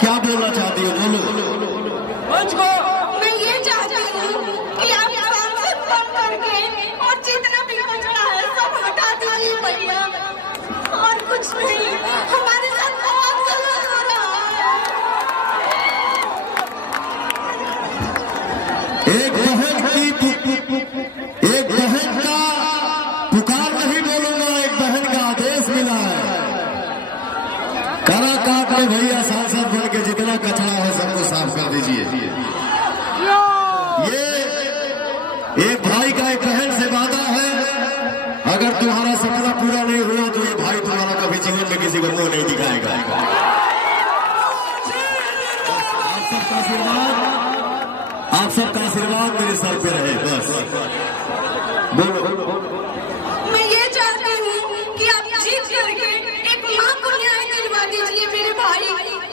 क्या बोलना चाहती हो, बोलो। मुझको मैं ये चाहती हूँ कि आप सांसद बन करके और जितना भी कचरा है सब हटा दीजिए भैया, और कुछ नहीं। हमारे साथ बहुत गलत हो रहा है। एक बहन का पुकार नहीं बोलूंगा, एक बहन का आदेश मिला है। करा काट ले भैया, सांसद बन के जितना कचरा है सबको साफ कर दीजिए। ये एक भाई का एक बहन से वादा है, अगर तुम्हारा सपना पूरा नहीं हुआ तो ये भाई तुम्हारा कभी जीवन में किसी को मुंह नहीं दिखाएगा। आप सबका आशीर्वाद मेरे सर पे रहे, बस बोलो।